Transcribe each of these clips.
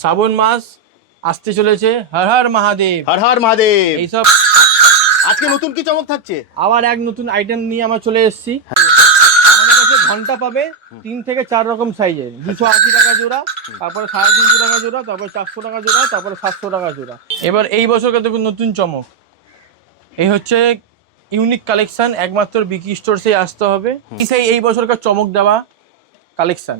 শ্রাবণ মাস আসতে চলেছে, হর হর মহাদেব। হর হর মহাদেব। এইসব আজকে নতুন কি চমক থাকছে? আবার এক নতুন আইটেম নিয়ে আমরা চলে এসেছি। আমাদের কাছে ঘন্টা পাবে 3 থেকে 4 রকম সাইজের, 280 টাকা জোড়া, তারপরে 350 টাকা জোড়া, তারপরে 400 টাকা জোড়া, তারপরে 700 টাকা জোড়া। এবার এই বছর দেখুন নতুন চমক, এই হচ্ছে ইউনিক কালেকশন, একমাত্র বিকি স্টোরসে আসতে হবে। সেই এই বছরকার চমক দেওয়া কালেকশন,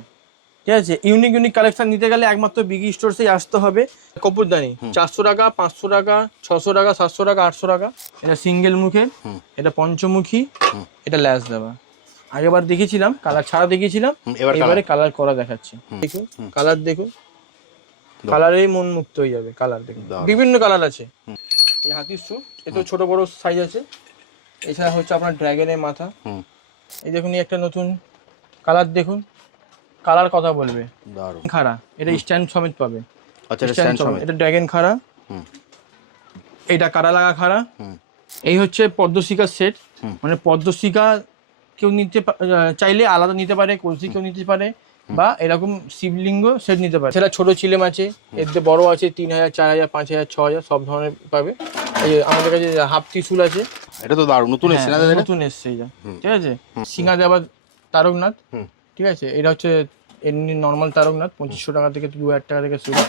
ঠিক আছে। ইউনিক কালেকশন নিতে গেলে একমাত্র বিকি স্টোরসেই আসতে হবে। কপুরদানি 400 টাকা, 500 টাকা, 600 টাকা, 700 টাকা, 800 টাকা। এটা সিঙ্গেল মুখের, এটা পঞ্চমুখী, এটা ল্যাস দেওয়া। আগেবার দেখিয়েছিলাম কালার ছাড়া দেখিয়েছিলাম, এবারে কালার করা দেখাচ্ছি। দেখুন কালার, দেখুন কালারেই মন মুক্ত হয়ে যাবে। কালার দেখুন, বিভিন্ন কালার আছে। এই হাতির স্যুট, এতেও ছোট বড় সাইজ আছে। এছাড়া হচ্ছে আপনার ড্রাগনের মাথা। এই দেখুন একটা নতুন কালার, দেখুন কালার কথা বলবে। খাড়া, এটা স্ট্যান্ড সমেত পাবে। আচ্ছা, স্ট্যান্ড সমেত, এটা ড্রাগন খাড়া, এটা কারা লাগা খাড়া। এই হচ্ছে পদ্মশিকার সেট, মানে পদ্মশিকা কেউ নিতে চাইলে আলাদা নিতে পারে, কলসি কেউ নিতে পারে, বা এরকম শিবলিঙ্গ সেট নিতে পারে। সেটা ছোট চিলেম আছে, এর বড় আছে 3000, 4000, 5000, 6000 সব ধরনের পাবে। এই আমাদের কাছে হাফ ত্রিশুল আছে। এটা তো দারুণ, নতুন এসেছে না দাদা? নতুন এসছে এটা, ঠিক আছে। সিঙ্গা দেওয়ার তারকনাথ, ঠিক আছে। এটা হচ্ছে এমনি নর্মাল তারকনাথ, 2500 টাকা থেকে 2000 টাকা থেকে শুরু।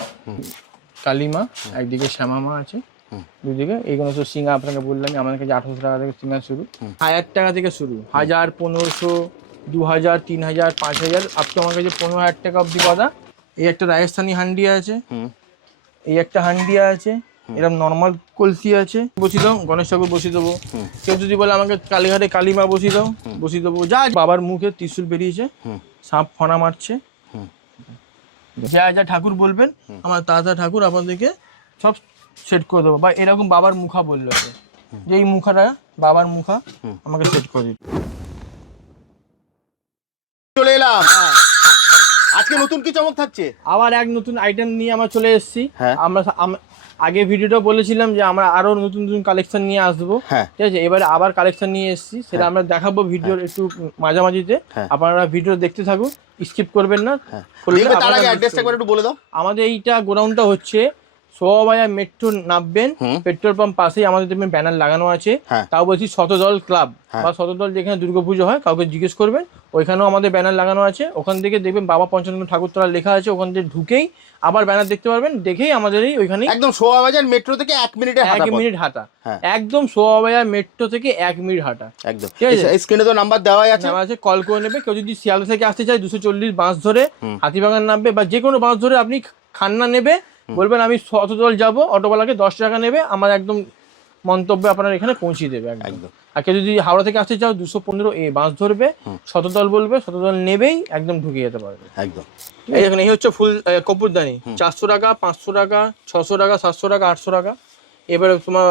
কালিমা, একদিকে শ্যামামা আছে, দুদিকে। এইগুলো তো সিঙ্গা আপনাকে বললাম, আমাদের কাছে 1800 টাকা থেকে সিঙ্গা শুরু, 1000 টাকা থেকে শুরু, 1000, 1500, 2000, 3000, 5000, আপ তো আমার কাছে 15000 টাকা অব্দি কথা। এই একটা রাজস্থানী হান্ডিয়া আছে, এই একটা হান্ডিয়া আছে, এরকম নর্মাল কলসি আছে। বসিয়ে দাও, গণেশ ঠাকুর বসিয়ে দেবো। কেউ যদি বলে আমাকে কালীঘাটে কালিমা বসিয়ে দাও, বসিয়ে দেবো। যা বাবার মুখে ত্রিশূল বেরিয়েছে, সাপ ফনা মারছে, যা যা ঠাকুর বলবেন আমার তাজা ঠাকুর আপনাদেরকে সব সেট করে দেবো। বা এরকম বাবার মুখা বললো যে এই মুখাটা বাবার মুখা, আমাকে সেট করে দিন। চলে এলাম। আজকে নতুন কি চমক থাকছে? আবার এক নতুন আইটেম নিয়ে আমরা চলে এসেছি। আমরা আগে ভিডিওটা বলেছিলাম যে আমরা আরো নতুন নতুন কালেকশন নিয়ে আসবো, ঠিক আছে। এবারে আবার কালেকশন নিয়ে এসেছি, সেটা আমরা দেখাবো ভিডিওর একটু মাঝামাঝিতে। আপনারা ভিডিও দেখতে থাকুন, স্কিপ করবেন না। তার আগে অ্যাড্রেসটা একটু বলে দাও। আমাদের এইটা গোডাউনটা হচ্ছে সোয়াবাজার মেট্রো নামবেন, পেট্রোল পাম্প পাশেই আমাদের দেখবেন ব্যানার লাগানো আছে। তাও বলছি শতদল ক্লাব বা শতদল যেখানে দুর্গাপুজো হয়, কাউকে জিজ্ঞেস করবেন, ওইখানেও আমাদের ব্যানার লাগানো আছে। ওখান থেকে দেখবেন বাবা পঞ্চানন ঠাকুরতলা লেখা আছে, ওখান থেকে ঢুকেই আবার ব্যানার দেখতে পারবেন। দেখেই আমাদের ওইখানে একদম সোয়াবাজার মেট্রো থেকে 1 মিনিট হাঁটা। একদম সোয়াবাজার মেট্রো থেকে 1 মিনিট হাঁটা, একদম। ঠিক আছে, স্ক্রিনে তো নাম্বার দেওয়াই আছে, কল করে নেবে। কেউ যদি শিয়ালদা থেকে আসতে চায় 240 বাস ধরে হাতিবাগান নামবে, বা যে কোনো বাস ধরে আপনি খান্না নেবে, বলবেন আমি শতদল যাব, অটোওয়ালাকে 10 টাকা নেবে, আমার একদম মন্তব্যে আপনার এখানে পৌঁছিয়ে দেবে একদম। আর কেউ যদি হাওড়া থেকে আসতে চাও 215 বাস ধরবে, শতদল বলবে, শতদল নেবেই একদম ঢুকে যেতে পারবে একদম। এই দেখুন, এই হচ্ছে ফুল কপুরদানি, 400 টাকা, 500 টাকা, 600 টাকা, 700 টাকা, 800 টাকা। এবারে তোমার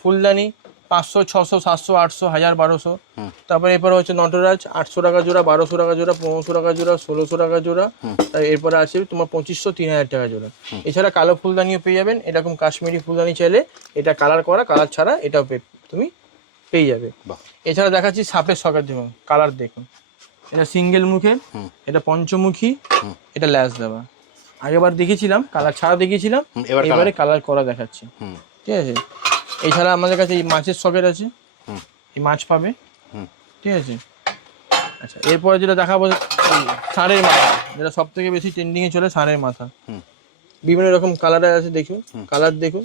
ফুলদানি 500, 600, 700, 800, 1000, 1200। তারপরে এরপরে হচ্ছে নটরাজ 800 টাকা জোড়া, 1200 টাকা জোড়া, 1500 টাকা জোড়া, 1600 টাকা জোড়া। এরপরে আছে তোমার 2500, 3000 টাকা জোড়া। এছাড়া কালো ফুলদানিও পেয়ে যাবেন, এরকম কাশ্মীরি ফুলদানি চাইলে এটা কালার করা, কালার ছাড়া এটাও তুমি পেয়ে যাবে। এছাড়া দেখাচ্ছি সাপের সকেট, দেখুন কালার দেখুন। এটা সিঙ্গেল মুখের, এটা পঞ্চমুখী, এটা ল্যাস দেওয়া। আগেবার দেখিয়েছিলাম কালার ছাড়া দেখিয়েছিলাম, এবারে কালার করা দেখাচ্ছি, ঠিক আছে। এছাড়া আমাদের কাছে এই মাছের সকেট আছে, এই মাছ পাবে, ঠিক আছে। আচ্ছা, এরপরে যেটা দেখাবো ষাঁড়ের মাথা, যেটা সব থেকে বেশি ট্রেন্ডিংয়ে চলে, ষাঁড়ের মাথা। বিভিন্ন রকম কালারের আছে, দেখুন কালার দেখুন,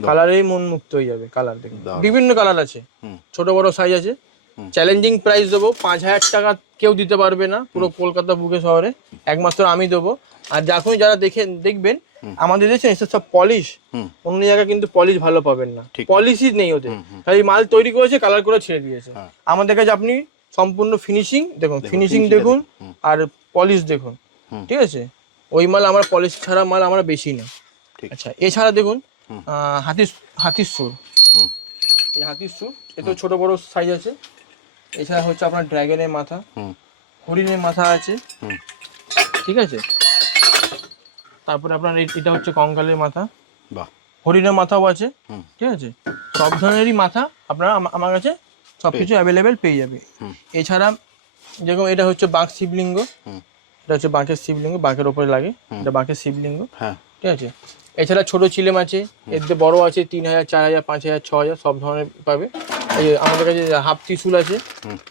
কালারেই মন মুক্ত হয়ে যাবে। কালার দেখুন, বিভিন্ন কালার আছে, ছোট বড় সাইজ আছে। চ্যালেঞ্জিং প্রাইস দেবো, 5000 টাকা কেউ দিতে পারবে না পুরো কলকাতা বুকে শহরে, একমাত্র আমি দেবো। আর যখনই যারা দেখবেন আমাদের দেখছেন এসব সব পলিশ, অন্য জায়গায় কিন্তু পলিশ ভালো পাবেন না, পলিশই নেই ওদের, খালি মাল তৈরি করেছে, কালার করে ছেড়ে দিয়েছে। আমাদের কাছে আপনি সম্পূর্ণ ফিনিশিং দেখুন, ফিনিশিং দেখুন, আর পলিশ দেখুন, ঠিক আছে। ওই মাল আমরা পলিশ ছাড়া মাল আমরা বেশি না। আচ্ছা, এছাড়া দেখুন হাতির সুর, এই হাতির সুর, এতেও ছোট বড় সাইজ আছে। এছাড়া হচ্ছে আপনার ড্রাগনের মাথা, হরিণের মাথা আছে, ঠিক আছে। তারপরে আপনার এটা হচ্ছে কঙ্কালের মাথা, হরিণের মাথাও আছে, ঠিক আছে। সব ধরনেরই মাথা আপনারা আমার কাছে সবকিছু অ্যাভেলেবেল পেয়ে যাবে। এছাড়া যেরকম এটা হচ্ছে বাঘ শিবলিঙ্গ, এটা হচ্ছে বাঁকের শিবলিঙ্গ, বাঁকের ওপরে লাগে, এটা বাঁকের শিবলিঙ্গ। হ্যাঁ ঠিক আছে। এছাড়া ছোট চিলেম আছে, এর থেকে বড় আছে 3000, 4000, 5000, 6000 সব ধরনের পাবে। এই আমাদের কাছে হাফ ত্রিশুল আছে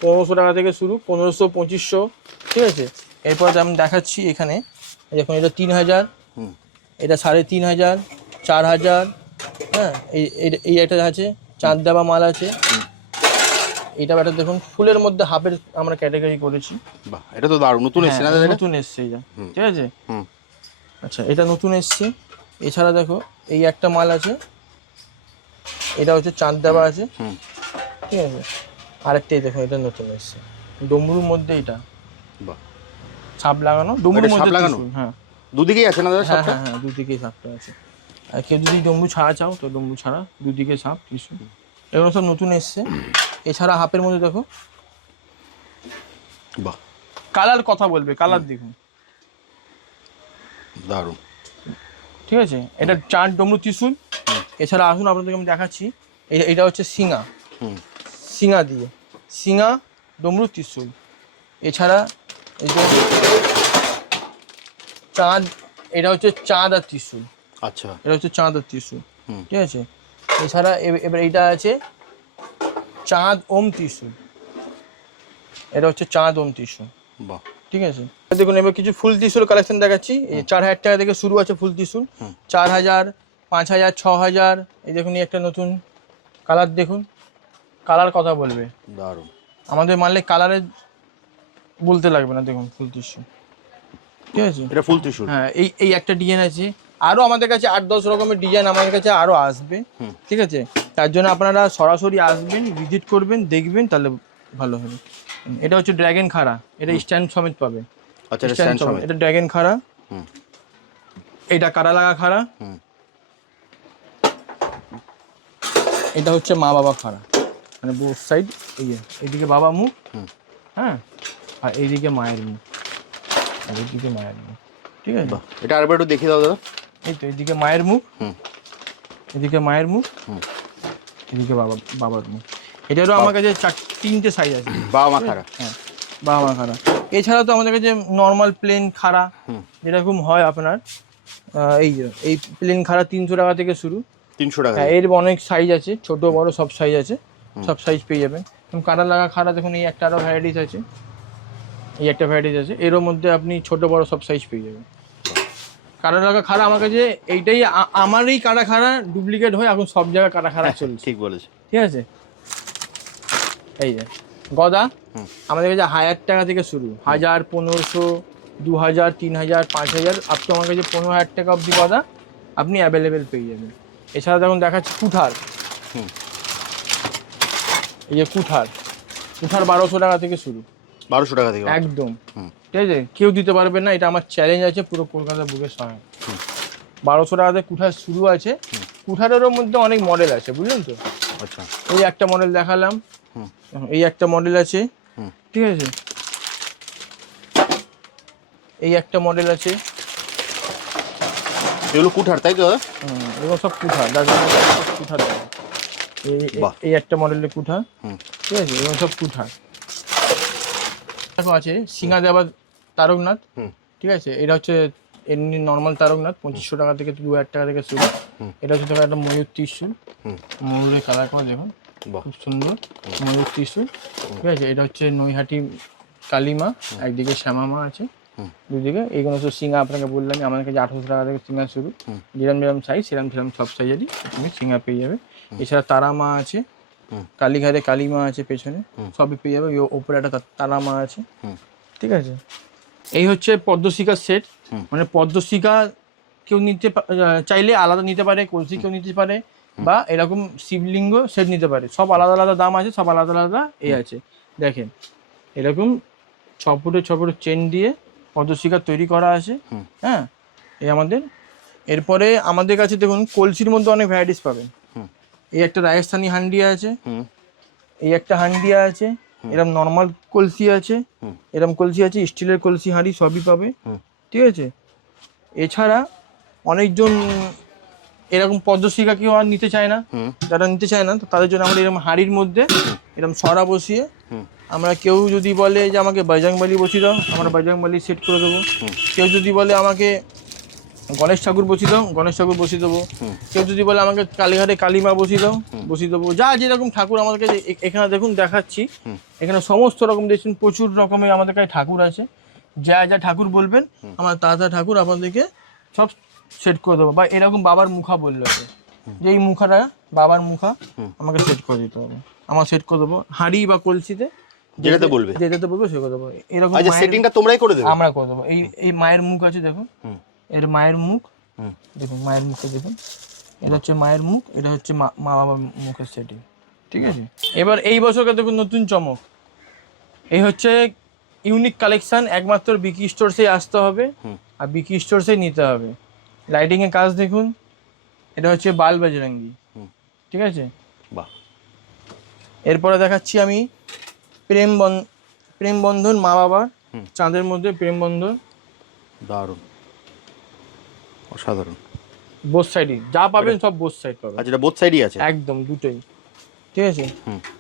1500 টাকা থেকে শুরু, 1500, 2500। ঠিক আছে। এরপর আমি দেখাচ্ছি এখানে, দেখুন এটা 3000, এটা 3500, 4000। হ্যাঁ, এই একটা আছে চাঁদ দেওয়া মাল আছে। এইটা একটা দেখুন ফুলের মধ্যে হাফের আমরা ক্যাটাগরি করেছি। বাহ, এটা তো দারুণ, নতুন এসেছে না দাদা? নতুন এসছে এটা। ঠিক আছে। আচ্ছা, এটা নতুন এসছে। এছাড়া দেখো এই একটা মাল আছে, এটা হচ্ছে চাঁদ দেওয়া আছে। ঠিক আছে। আরেকটাই দেখো, এটা নতুন এসছে ডমরুর মধ্যে, এটা বাহ, ছাপ লাগানো ডমরুর মধ্যে লাগানো। হ্যাঁ, দুদিকেই আছে না দাদা? হ্যাঁ হ্যাঁ হ্যাঁ, দুদিকেই ছাপটা আছে। আর কেউ যদি ডমরু ছাড়া চাও তো ডমরু ছাড়া, দুদিকে ছাপ ত্রিশূল, এগুলো সব নতুন এসছে। এছাড়া হাফের মধ্যে দেখো, বাহ, কালার কথা বলবে, কালার দেখুন, দারুণ। ঠিক আছে। এটা চার ডমরু ত্রিশূল। এছাড়া আসুন আপনাদেরকে আমি দেখাচ্ছি, এটা হচ্ছে সিঙা, সিঙা দিয়ে সিঙা ডমরু ত্রিশূল। এছাড়া এই যে চাঁদ, এটা হচ্ছে চাঁদ আর ত্রিশূল। আচ্ছা, এটা হচ্ছে চাঁদ আর ত্রিশূল। ঠিক আছে। এছাড়া এবার এইটা আছে চাঁদ ওম ত্রিশূল, এটা হচ্ছে চাঁদ ওম ত্রিশূল। বাহ, ঠিক আছে। দেখুন এবার কিছু ফুল ত্রিশূল কালেকশন দেখাচ্ছি। এই 4000 টাকা থেকে শুরু আছে ফুল ত্রিশূল, 4000, 5000, 6000। এই দেখুন এই একটা নতুন কালার, দেখুন কালার কথা বলবে, দারুণ। আমাদের মানলে কালারে বলতে লাগবে না। দেখুন ফুল ত্রিশূল। ঠিক আছে। এটা ফুল ত্রিশূল। হ্যাঁ, এই একটা ডিজাইন আছে। আরও আমাদের কাছে 8-10 রকমের ডিজাইন আমাদের কাছে আরও আসবে। ঠিক আছে। তার জন্য আপনারা সরাসরি আসবেন, ভিজিট করবেন, দেখবেন, তাহলে ভালো হবে। এটা হচ্ছে ড্রাগন খাড়া, এটা স্ট্যান্ড সমেত পাবে। আচ্ছা, এটা স্ট্যান্ড সমেত। এটা ড্রাগন খাড়া। এটা কারা লাগা খাড়া। এটা হচ্ছে মা বাবা খাড়া, মানে বোথ সাইড। এইদিকে বাবা মুখ, হ্যাঁ, আর এইদিকে মায়ের মুখ, আর এইদিকে মায়ের মুখ। ঠিক আছে। এটা আরেকবার একটু দেখিয়ে দাও দাদা। এই তো এদিকে মায়ের মুখ, এদিকে মায়ের মুখ, এদিকে বাবার মুখ। এটারও আমার কাছে 3টে সাইজ আছে। বাবা মা খাড়া। হ্যাঁ, বাবা মা খাড়া। এছাড়া তো আমাদের কাছে নর্মাল প্লেন খাড়া যেরকম হয় আপনার, এই প্লেন খাড়া 300 টাকা থেকে শুরু। 300 টাকা। হ্যাঁ, এর অনেক সাইজ আছে, ছোট বড় সব সাইজ আছে, সব সাইজ পেয়ে যাবেন। কাটা লাগা খাড়া দেখুন, এই একটা আরও ভ্যারাইটিস আছে, এই একটা ভ্যারাইটিস আছে, এরও মধ্যে আপনি ছোট বড় সব সাইজ পেয়ে যাবেন। কাটা লাগা খাড়া আমার কাছে এইটাই, আমারই কাটা খাড়া ডুপ্লিকেট হয়ে এখন সব জায়গায় কাটা খাড়া চলছে। ঠিক বলেছে। ঠিক আছে। এই যে গদা আমাদের কাছে 1000 টাকা থেকে শুরু, 1000, 1500, 2000, 3000, 5000, আপ তো আমার কাছে 15000 টাকা অবধি গদা আপনি অ্যাভেলেবেল পেয়ে যাবেন। এছাড়া দেখুন দেখাচ্ছি কুঠার। এই যে কুঠার 1200 টাকা থেকে শুরু। 1200 টাকা থেকে একদম। ঠিক আছে। কেউ দিতে পারবে না, এটা আমার চ্যালেঞ্জ আছে পুরো কলকাতা বুকের সঙ্গে। 1200 টাকা থেকে কুঠার শুরু আছে। কুঠারেরও মধ্যে অনেক মডেল আছে, বুঝলেন তো। আচ্ছা, এই একটা মডেল দেখালাম, এই একটা মডেল আছে। ঠিক আছে। এই একটা মডেল আছে। এগুলো কুঠার, তাই তো? এগুলো সব কুঠার, সব কুঠার। এই একটা মডেলের কুঠার। ঠিক আছে। এগুলো সব কুঠার আছে। সিঙা দেওয়া তারকনাথ। ঠিক আছে। এটা হচ্ছে এমনি নর্মাল তারকনাথ, 2500 টাকা থেকে 2000 টাকা থেকে শুরু। এটা হচ্ছে তোমার একটা ময়ূর ত্রিশূল, ময়ূরের কালার করা দেখুন, খুব সুন্দর ময়ূর ত্রিশূল। ঠিক আছে। এটা হচ্ছে নৈহাটি কালিমা, একদিকে শ্যামা মা আছে, দুদিকে। এইগুলো তো সিঙা আপনাকে বললাম, আমাদের কাছে 800 টাকা থেকে সিঙা শুরু। যেরম সাইজ সেরম সব সাইজেরই তুমি সিঙা পেয়ে যাবে। এছাড়া তারা মা আছে, কালীঘাটে কালী মা আছে পেছনে, সবই পেয়ে যাবে। ওপরে একটা তারা মা আছে। ঠিক আছে। এই হচ্ছে পদ্মশিখার সেট, মানে পদ্মশিখা কেউ নিতে চাইলে আলাদা নিতে পারে, কলসি কেউ নিতে পারে, বা এরকম শিবলিঙ্গ সেট নিতে পারে। সব আলাদা আলাদা দাম আছে, সব আলাদা আলাদা আছে। দেখেন এরকম 6 ফুটের 6 ফুটের চেন দিয়ে পদ্মশিখা তৈরি করা আছে। হ্যাঁ, এই আমাদের। এরপরে আমাদের কাছে দেখুন কলসির মধ্যে অনেক ভ্যারাইটিস পাবেন। এই একটা রাজস্থানী হান্ডিয়া আছে, এই একটা হান্ডিয়া আছে, এরকম নর্মাল কলসি আছে, এরকম কলসি আছে, স্টিলের কলসি হাঁড়ি সবই পাবে। ঠিক আছে। এছাড়া অনেকজন এরকম পদ্মশিখা কেউ আর নিতে চায় না, যারা নিতে চায় না তো তাদের জন্য আমরা এরকম হাঁড়ির মধ্যে এরকম সরা বসিয়ে আমরা কেউ যদি বলে যে আমাকে বজরংবলী বসিয়ে দাও, আমরা বজরংবলী সেট করে দেবো। কেউ যদি বলে আমাকে গণেশ ঠাকুর বসিয়ে দাও, গণেশ ঠাকুর বসিয়ে দেবো। কেউ যদি বলে আমাকে কালীঘাটে কালীমা বসিয়ে দাও, বসিয়ে দেবো। যা যেরকম ঠাকুর আমাদের কাছে, এখানে দেখুন দেখাচ্ছি, এখানে সমস্ত রকম দেখছেন প্রচুর রকমের আমাদের কাছে ঠাকুর আছে। যা যা ঠাকুর বলবেন আমার তা ঠাকুর আপনাদেরকে সব সেট করে দেবো। বা এরকম বাবার মুখা বললো যে এই মুখাটা বাবার মুখা আমাকে সেট করে দিতে হবে, আমার সেট করে দেবো। হাঁড়ি বা কলসিতে যেটাতে বলবে সে করে দেবো। এরকম আচ্ছা, সেটিংটা তোমরাই করে দেবে? আমরা করে দেবো। এই মায়ের মুখ আছে দেখুন, এর মায়ের মুখ দেখুন, মায়ের মুখে দেখুন, এটা হচ্ছে মায়ের মুখ, এটা হচ্ছে মা বাবার মুখের সেটিং, ঠিক আছে। এবার এই বছরকে দেখুন নতুন চমক, এই হচ্ছে ইউনিক কালেকশন, একমাত্র বিকি স্টোরসে আসতে হবে আর বিকি স্টোরসে নিতে হবে। লাইটিং এর কাজ দেখুন, এটা হচ্ছে বাল বজরঙ্গি, ঠিক আছে। বাহ। এরপরে দেখাচ্ছি আমি প্রেম বন্ধন মা বাবার, চাঁদের মধ্যে প্রেম বন্ধন, দারুণ, অসাধারণ। বোথ সাইডই যা পাবেন সব বোথ সাইড পাবেন। আচ্ছা, এটা বোথ সাইডই আছে? একদম দুটোই, ঠিক আছে।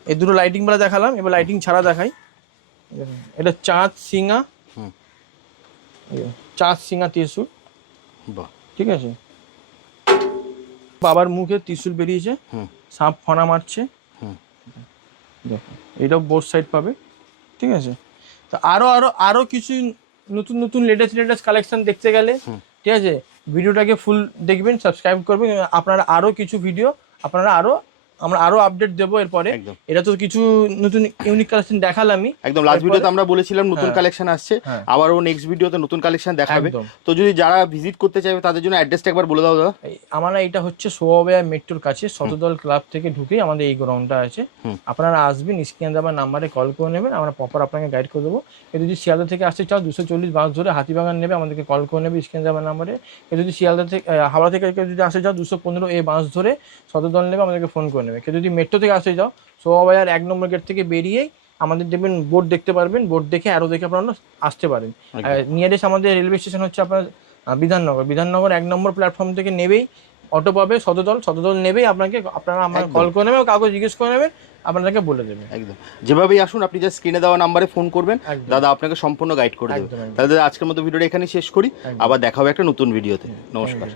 এই দুটো লাইটিং বেলা দেখালাম, এবার লাইটিং ছাড়া দেখাই। এটা চাঁদ সিঙ্গা, চাঁদ সিঙ্গা ত্রিশূল, বাহ, ঠিক আছে। বাবার মুখে ত্রিশূল বেরিয়েছে, সাপ ফনা মারছে, দেখো এটাও বোথ সাইড পাবে, ঠিক আছে। তো আরো কিছু নতুন নতুন লেটেস্ট কালেকশন দেখতে গেলে, ঠিক আছে, ভিডিওটাকে ফুল দেখবেন, সাবস্ক্রাইব করবেন। আপনারা আরো কিছু ভিডিও আমরা আরো আপডেট দেবো এরপরে। এটা তো কিছু নতুন ইউনিক কালেকশন দেখালামই একদম। লাস্ট ভিডিওতে আমরা বলেছিলাম নতুন কালেকশন আসছে, আবারও নেক্সট ভিডিওতে নতুন কালেকশন দেখাবে। তো যদি যারা ভিজিট করতে চাইবে তাদের জন্য অ্যাড্রেসটা একবার বলে দাও দাদা। আমরা এটা হচ্ছে সোয়াবেয়া মেট্রোর কাছে শতদল ক্লাব থেকে ঢুকেই আমাদের এই গ্রাউন্ডটা আছে। আপনারা আসবেন, স্ক্রিনে দেওয়া নাম্বারে কল করে নেবেন, আমরা প্রপার আপনাকে গাইড করে দেবো। যদি শিয়ালদা থেকে আসতে চাও 240 বাস ধরে হাতিবাগান নেবে, আমাদেরকে কল করে নেবে স্ক্রিনে দেওয়া নাম্বারে। যদি শিয়ালদা থেকে হাওড়া থেকে কেউ যদি আসতে চাও 215 এই বাস ধরে শতদল নেবে, আমাদেরকে ফোন করে নেবে। কেউ যদি মেট্রো থেকে আসতে যাও সোয়াবাজার 1 নম্বর গেট থেকে বেরিয়েই আমাদের দেখবেন বোর্ড দেখতে পারবেন, বোর্ড দেখে আরও দেখে আপনারা আসতে পারেন। নিয়ারেস্ট আমাদের রেলওয়ে স্টেশন হচ্ছে আপনার বিধাননগর 1 নম্বর প্ল্যাটফর্ম থেকে নেবেই অটো পাবে শতদল নেবেই আপনারা আমার কল করে নেবেন, কাউকে জিজ্ঞেস করে নেবেন, আপনাদেরকে বলে দেবে। একদম যেভাবেই আসুন, আপনি যা স্ক্রিনে দেওয়া নাম্বারে ফোন করবেন, দাদা আপনাকে সম্পূর্ণ গাইড করে দেবে। তাহলে আজকের মতো ভিডিওটা এখানেই শেষ করি, আবার দেখা হবে একটা নতুন ভিডিওতে। নমস্কার।